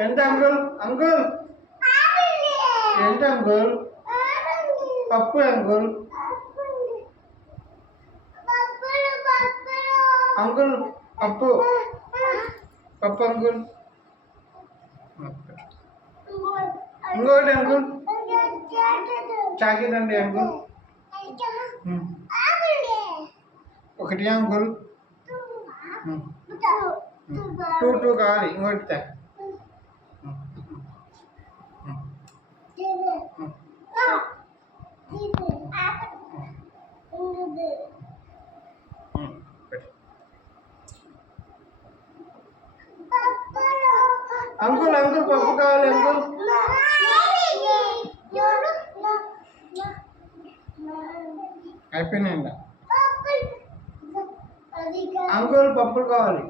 ఎంత uncle uncle ఎంత uncle పప్పు అంకుల్ అంకుల్ పప్పు పప్పు అంకుల్ ఇంకోటి అంకుల్ చాకెట్ అండి అంకుల్ ఒకటి అంకుల్ టూ కావాలి ఇంకోటి తా అంకుల్ అంకుల్ పప్పు కావాలి అంకుల్ అయిపోయినాయండి అంకుల్ పప్పులు కావాలి